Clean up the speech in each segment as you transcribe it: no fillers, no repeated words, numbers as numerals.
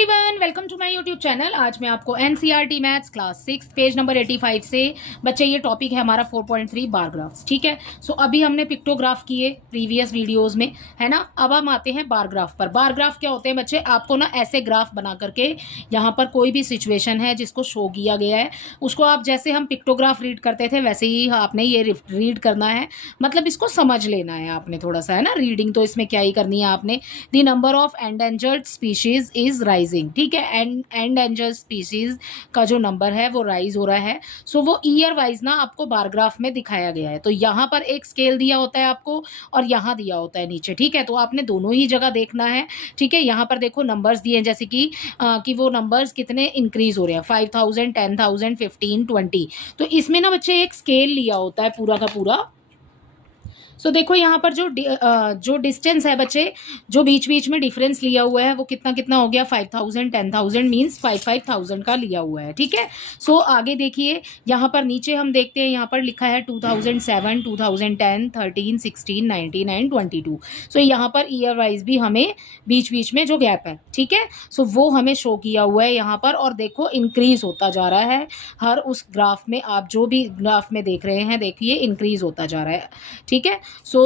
Everyone, welcome to my YouTube channel. आज मैं आपको NCERT maths class 6 page number 85 से बच्चे ये टॉपिक है हमारा 4.3 बार ग्राफ्स। ठीक है, सो अभी हमने पिक्टोग्राफ किए प्रीवियस वीडियोस में, है ना। अब हम आते हैं बार ग्राफ पर। बार ग्राफ क्या होते हैं बच्चे? आपको ना ऐसे ग्राफ बना करके यहाँ पर कोई भी सिचुएशन है जिसको शो किया गया है, उसको आप जैसे हम पिक्टोग्राफ रीड करते थे वैसे ही आपने ये रीड करना है। मतलब इसको समझ लेना है आपने थोड़ा सा, है ना। रीडिंग तो इसमें क्या ही करनी है आपने। The number of endangered species is rising. ठीक है, एंडेंजर्ड स्पीशीज का जो नंबर है वो राइज हो रहा है। सो वो ईयर वाइज ना आपको बारग्राफ में दिखाया गया है। तो यहाँ पर एक स्केल दिया होता है आपको और यहाँ दिया होता है नीचे। ठीक है, तो आपने दोनों ही जगह देखना है। ठीक है, यहाँ पर देखो नंबर्स दिए हैं, जैसे कि वो नंबर्स कितने इंक्रीज हो रहे हैं, 5000, 10,000, 15, 20। तो इसमें ना बच्चे एक स्केल लिया होता है पूरा का पूरा। सो देखो यहाँ पर जो डिस्टेंस है बच्चे, जो बीच बीच में डिफरेंस लिया हुआ है वो कितना कितना हो गया, 5000, 10,000 मीन्स 5,000 का लिया हुआ है। ठीक है, सो आगे देखिए यहाँ पर नीचे हम देखते हैं, यहाँ पर लिखा है 2007, 2010, 13, 16, 19 एंड 22। सो यहाँ पर ईयर वाइज भी हमें बीच बीच में जो गैप है, ठीक है, सो वो हमें शो किया हुआ है यहाँ पर। और देखो इंक्रीज होता जा रहा है हर उस ग्राफ में, आप जो भी ग्राफ में देख रहे हैं देखिए इंक्रीज होता जा रहा है। ठीक है, so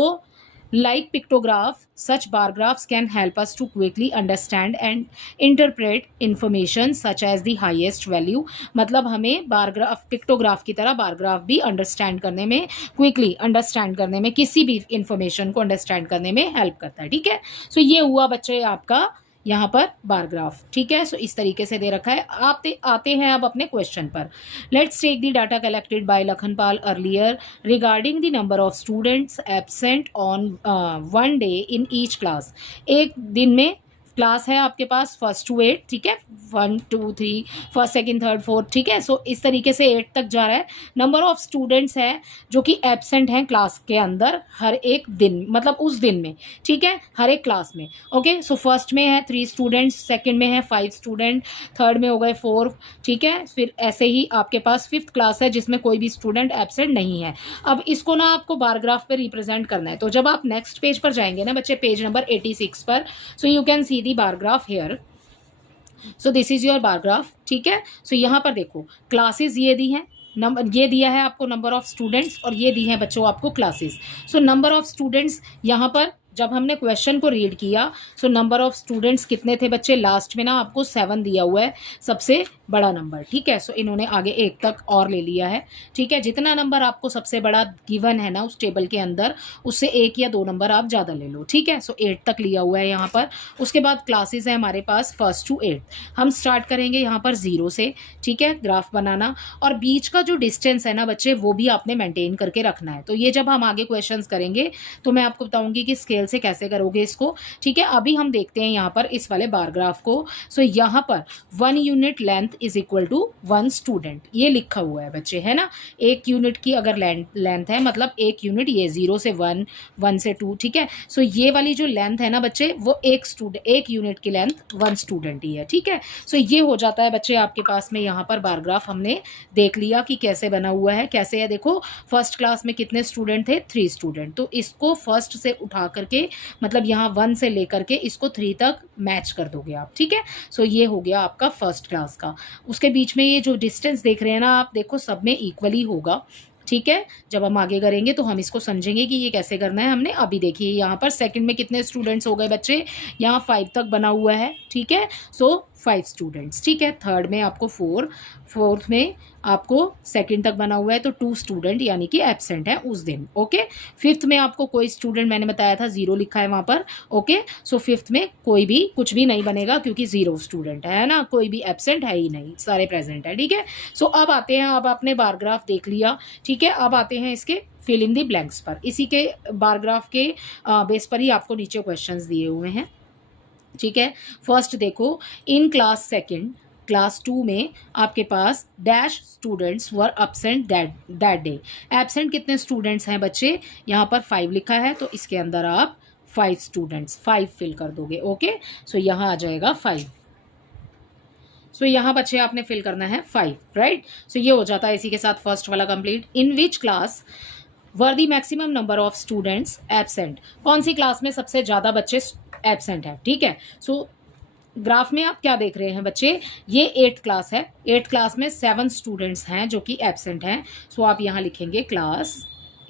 like pictograph, such bar graphs can help us to quickly understand and interpret information such as the highest value। मतलब हमें बार ग्राफ, पिक्टोग्राफ की तरह बार ग्राफ भी अंडरस्टैंड करने में, क्विकली अंडरस्टैंड करने में, किसी भी इंफॉर्मेशन को अंडरस्टैंड करने में हेल्प करता है। ठीक है, सो ये हुआ बच्चे आपका यहाँ पर बार ग्राफ। ठीक है, सो इस तरीके से दे रखा है। आते हैं अब अपने क्वेश्चन पर। Let's take the data collected by Lakhanpal earlier regarding the number of students absent on one day in each class. एक दिन में क्लास है आपके पास 1 to 8। ठीक है, 1 2 3 फर्स्ट सेकंड थर्ड फोर्थ। ठीक है, सो इस तरीके से 8 तक जा रहा है। नंबर ऑफ स्टूडेंट्स है जो कि एब्सेंट हैं क्लास के अंदर हर एक दिन, मतलब उस दिन में। ठीक है, हर एक क्लास में। ओके, सो फर्स्ट में है 3 स्टूडेंट्स, सेकंड में है 5 स्टूडेंट, थर्ड में हो गए 4। ठीक है, फिर ऐसे ही आपके पास 5th क्लास है जिसमें कोई भी स्टूडेंट एब्सेंट नहीं है। अब इसको ना आपको बारग्राफ पे रिप्रेजेंट करना है। तो जब आप नेक्स्ट पेज पर जाएंगे ना बच्चे, पेज नंबर 86 पर, so you can see the bar graph here. So this is your bar graph. ठीक है, सो यहाँ पर देखो क्लासेस ये दी हैं, नंबर ये दिया है आपको नंबर ऑफ स्टूडेंट्स, और ये दी है बच्चों आपको classes. So number of students यहाँ पर जब हमने क्वेश्चन को रीड किया, सो नंबर ऑफ स्टूडेंट्स कितने थे बच्चे? लास्ट में ना आपको 7 दिया हुआ है, सबसे बड़ा नंबर। ठीक है, सो इन्होंने आगे 8 तक और ले लिया है। ठीक है, जितना नंबर आपको सबसे बड़ा गिवन है ना उस टेबल के अंदर, उससे 1 या 2 नंबर आप ज़्यादा ले लो। ठीक है, सो 8 तक लिया हुआ है यहाँ पर। उसके बाद क्लासेस है हमारे पास 1st to 8th। हम स्टार्ट करेंगे यहाँ पर 0 से। ठीक है, ग्राफ बनाना, और बीच का जो डिस्टेंस है ना बच्चे वो भी आपने मेंटेन करके रखना है। तो ये जब हम आगे क्वेश्चन करेंगे तो मैं आपको बताऊंगी कि स्केल से कैसे करोगे इसको। ठीक है, अभी हम देखते हैं यहाँ पर इस वाले बार ग्राफ को। सो यहाँ पर 1 unit length is equal to 1 student, ये लिखा हुआ है बच्चे, है ना। 1 यूनिट की अगर लेंथ है, मतलब 1 यूनिट, ये 0 से 1, 1 से 2। ठीक है, सो ये वाली जो लेंथ है ना बच्चे वो 1 यूनिट की लेंथ 1 स्टूडेंट ही है। ठीक है, सो ये हो जाता है बच्चे आपके पास में। यहाँ पर बार ग्राफ हमने देख लिया कि कैसे बना हुआ है, कैसे है। देखो फर्स्ट क्लास में कितने स्टूडेंट थे? 3 स्टूडेंट। तो इसको फर्स्ट से उठा करके, मतलब यहाँ 1 से लेकर के इसको 3 तक मैच कर दोगे आप। ठीक है, सो ये हो गया आपका फर्स्ट क्लास का। उसके बीच में ये जो डिस्टेंस देख रहे हैं ना आप, देखो सब में इक्वली होगा। ठीक है, जब हम आगे करेंगे तो हम इसको समझेंगे कि ये कैसे करना है हमने। अभी देखिए यहाँ पर सेकंड में कितने स्टूडेंट्स हो गए बच्चे? यहाँ 5 तक बना हुआ है। ठीक है, सो 5 स्टूडेंट्स। ठीक है, थर्ड में आपको 4, फोर्थ में आपको सेकंड तक बना हुआ है तो 2 स्टूडेंट यानी कि एब्सेंट है उस दिन। ओके, फिफ्थ में आपको कोई स्टूडेंट, मैंने बताया था 0 लिखा है वहाँ पर। ओके, सो फिफ्थ में कोई भी कुछ भी नहीं बनेगा क्योंकि 0 स्टूडेंट है ना, कोई भी एब्सेंट है ही नहीं, सारे प्रेजेंट है। ठीक है, सो अब आते हैं, अब आपने बार ग्राफ देख लिया। ठीक है, अब आते हैं इसके फिल इन दी ब्लैंक्स पर। इसी के बार ग्राफ के बेस पर ही आपको नीचे क्वेश्चंस दिए हुए हैं। ठीक है, फर्स्ट देखो, इन क्लास सेकंड क्लास 2 में आपके पास dash students were absent that day. Absent कितने स्टूडेंट्स हैं बच्चे? यहाँ पर 5 लिखा है, तो इसके अंदर आप 5 स्टूडेंट्स 5 फिल कर दोगे। ओके, सो यहाँ आ जाएगा 5। सो यहाँ बच्चे आपने फिल करना है 5, राइट। सो ये हो जाता है इसी के साथ फर्स्ट वाला complete. In which class were the maximum number of students absent. कौन सी क्लास में सबसे ज़्यादा बच्चे एब्सेंट है? ठीक है, सो ग्राफ में आप क्या देख रहे हैं बच्चे, ये 8th क्लास है, 8th क्लास में 7 स्टूडेंट्स हैं जो कि एब्सेंट हैं। सो आप यहाँ लिखेंगे क्लास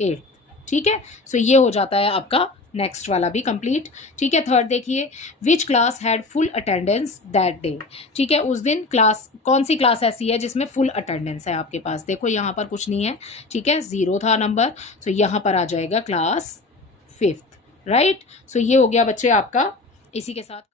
8। ठीक है, सो ये हो जाता है आपका नेक्स्ट वाला भी कंप्लीट। ठीक है, थर्ड देखिए, which class had full attendance that day. ठीक है, उस दिन क्लास, कौन सी क्लास ऐसी है जिसमें फुल अटेंडेंस है आपके पास। देखो यहाँ पर कुछ नहीं है, ठीक है, 0 था नंबर, सो यहाँ पर आ जाएगा क्लास 5th। राइट, सो ये हो गया बच्चे आपका। इसी के साथ